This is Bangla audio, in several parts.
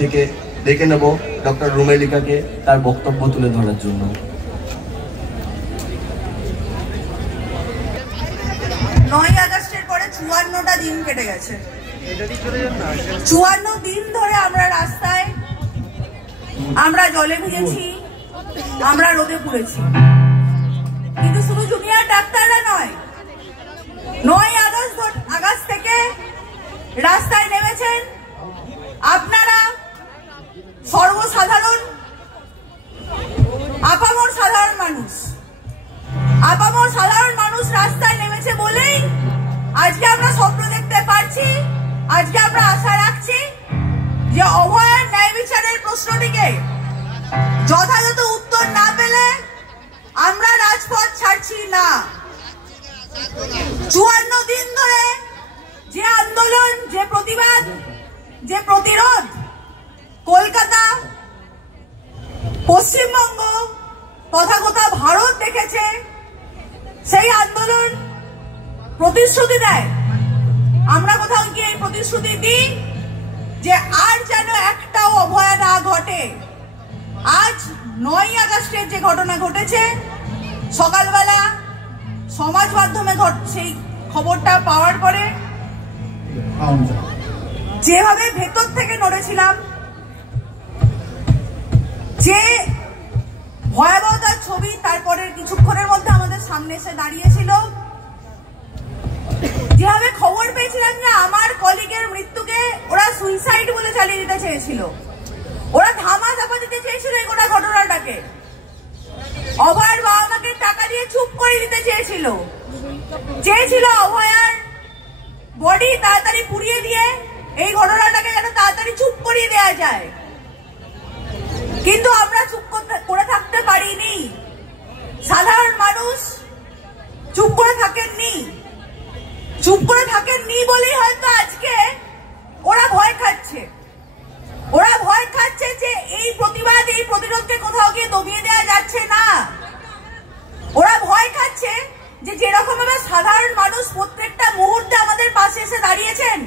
থেকে ডেকে নেব ডক্টর রুমেলিকাকে তার বক্তব্য তুলে ধরার জন্য। 9 আগস্টের পরে 54টা দিন কেটে গেছে। 54 দিন ধরে আমরা রাস্তায়, আমরা জলে ভিজেছি, আমরা রোদে পুড়েছি, কিন্তু শুধু জুনিয়র ডাক্তাররা নয়, 9 আগস্ট থেকে রাস্তায় নেমেছেন আপনারা সর্বসাধারণ, আপামর সাধারণ মানুষ। আপামর সাধারণ মানুষ রাস্তায় নেমেছে বলেই আজকে আমরা স্বপ্ন দেখতে পারছি, আজকে আমরা আশা রাখছি যে অভয়ার ন্যায় বিচারের প্রশ্নটিকে যথাযথ উত্তর না পেলে আমরা রাজপথ ছাড়ছি না। 54 দিন ধরে যে আন্দোলন, যে প্রতিবাদ, যে প্রতিরোধ কলকাতা, পশ্চিমবঙ্গ তথা গোটা ভারত দেখেছে, সেই আন্দোলন প্রতিশ্রুতি দেয়, আমরা কোথাও গিয়ে এই প্রতিশ্রুতি দিই যে আর যেন একটাও অভয়া না ঘটে। আজ 9 আগস্টের যে ঘটনা ঘটেছে, সকালবেলা সমাজ মাধ্যমে সেই খবরটা পাওয়ার পরে যেভাবে ভেতর থেকে নড়েছিলাম, যে ভয়াবহতার ছবি তারপরের কিছুক্ষণের মধ্যে আমাদের সামনে এসে দাঁড়িয়েছিল, যেভাবে খবর পেয়েছিলাম যে আমার কলিগের মৃত্যুকে ওরা সুইসাইড বলে চালিয়ে দিতে চেয়েছিল, ওরা ধামা চাপা দিতে চেয়েছিল এই গোটা ঘটনাটাকে, অভয়ার বাবা মাকে টাকা দিয়ে চুপ করে দিতে চেয়েছিল অভয়ার বডি তাড়াতাড়ি পুড়িয়ে দিয়ে এই ঘটনাটাকে যেন তাড়াতাড়ি চুপ করিয়ে দেওয়া যায়। কিন্তু আমরা চুপ করে থাকতে পারিনি, সাধারণ মানুষ চুপ করে থাকেননি। চুপ করে থাকেননি বলেই হয়তো আজকে ওরা ভয় খাচ্ছে, ওরা ভয় খাচ্ছে যে এই প্রতিবাদ, এই প্রতিরোধকে কোথাও গিয়ে দমিয়ে দেওয়া যাচ্ছে না। ওরা ভয় খাচ্ছে যে যেরকম ভাবে সাধারণ মানুষ প্রত্যেকটা মুহূর্তে আমাদের পাশে এসে দাঁড়িয়েছেন,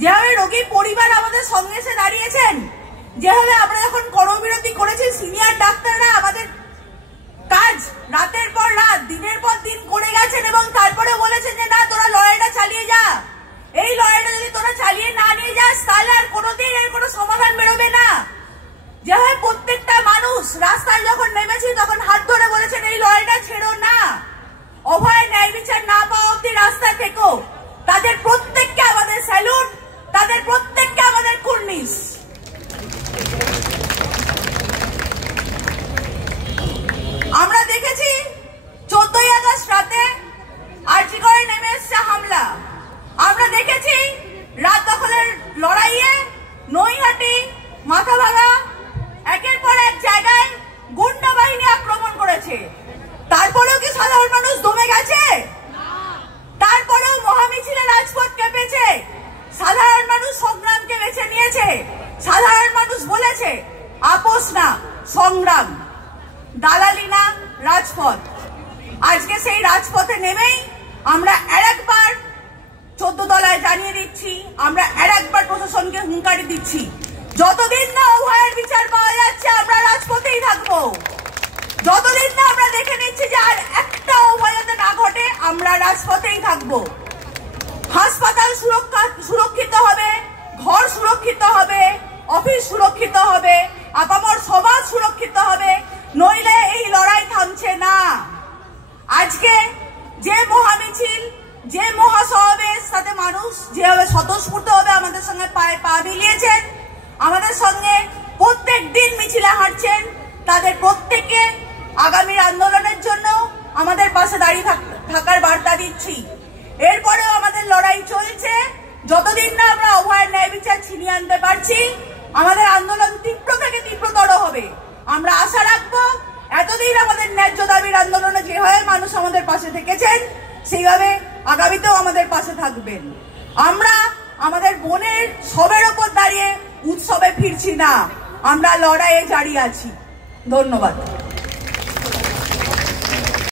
যেভাবে রোগীর পরিবার আমাদের সঙ্গে এসে দাঁড়িয়েছেন, যেভাবে আমরা যখন কর্মবিরতি করেছি সিনিয়র ডাক্তাররা আমাদের কাজ রাতের পর রাত, দিনের পর দিন করে গেছেন এবং তারপরে বলেছেন যে না তোরা লড়াইটা চালিয়ে যা, এই লড়াইটা যদি তোরা চালিয়ে না নিয়ে যাস তাহলে আর কোনোদিন এর কোনো সমাধান বেরোবে না। যেভাবে প্রত্যেকটা মানুষ রাস্তায় যখন নেমেছি তখন হাত ধরে বলেছেন এই লড়াইটা ছেড়ো না, অভয় ন্যায় বিচার না পাওয়া অব্দি রাস্তায় থেকো, তাদের প্রত্যেককে আমাদের স্যালুট, তাদের প্রত্যেককে আমাদের কুর্নিশ। আমরা দেখেছি 14 আগস্ট রাতে আরজি করে নেমে এসছে হামলা, আমরা দেখেছি রাত দখলের লড়াইয়ে নৈহাটি, মাথাভাঙা, একের পর এক জায়গায় গুন্ডা বাহিনী আক্রমণ করেছে। তারপরেও কি সাধারণ মানুষ দমে গেছে? তারপরেও মহামিছিলে রাজপথ কেঁপেছে, সাধারণ মানুষ সংগ্রামকে বেছে নিয়েছে, সাধারণ মানুষ বলেছে আপোষ না সংগ্রাম, দালালি না রাজপথ। আজকে সেই রাজপথে নেমেই আমরা আরেকবার 14 তলায় জানিয়ে দিচ্ছি, আমরা আরেকবার প্রশাসনকে হুঁশিয়ারি দিচ্ছি, যতদিন না অভয়ের বিচার পাওয়া যাচ্ছে আমরা রাজপথেই থাকবো, যতদিন না আমরা দেখে নিচ্ছি যে আর একটা অভয় যাতে না ঘটে আমরা রাজপথেই থাকবো। হাসপাতাল সুরক্ষিত হবে, ঘর সুরক্ষিত হবে, অফিস সুরক্ষিত হবে, আপামর সমাজ সুরক্ষিত হবে, নইলে এই লড়াই থামছে না। আজকে যে মহামিছিল, যে মহাসমাবেশ, তাতে মানুষ যেভাবে স্বতঃস্ফূর্ত হবে আমাদের সঙ্গে পায়ে পা মিলিয়েছেন, আমাদের সঙ্গে প্রত্যেক দিন মিছিলে হাঁটছেন, তাদের প্রত্যেককে আগামীর আন্দোলনের জন্য আমাদের পাশে দাঁড়িয়ে থাকার বার্তা দিচ্ছি। এরপরেও আমাদের লড়াই চলছে, যতদিন না আমরা অভয়ের ন্যায় বিচার ছিনিয়ে আনতে পারছি আমাদের আন্দোলন তীব্র থেকে তীব্রতর হবে। আমরা আশা রাখবো এতদিন আমাদের ন্যায্য দাবির আন্দোলনে যেভাবে মানুষ আমাদের পাশে থেকেছেন সেইভাবে আগামীতেও আমাদের পাশে থাকবেন। আমরা আমাদের বোনের সবের ওপর দাঁড়িয়ে উৎসবে ফিরছি না, আমরা লড়াইয়ে জারি আছি। ধন্যবাদ।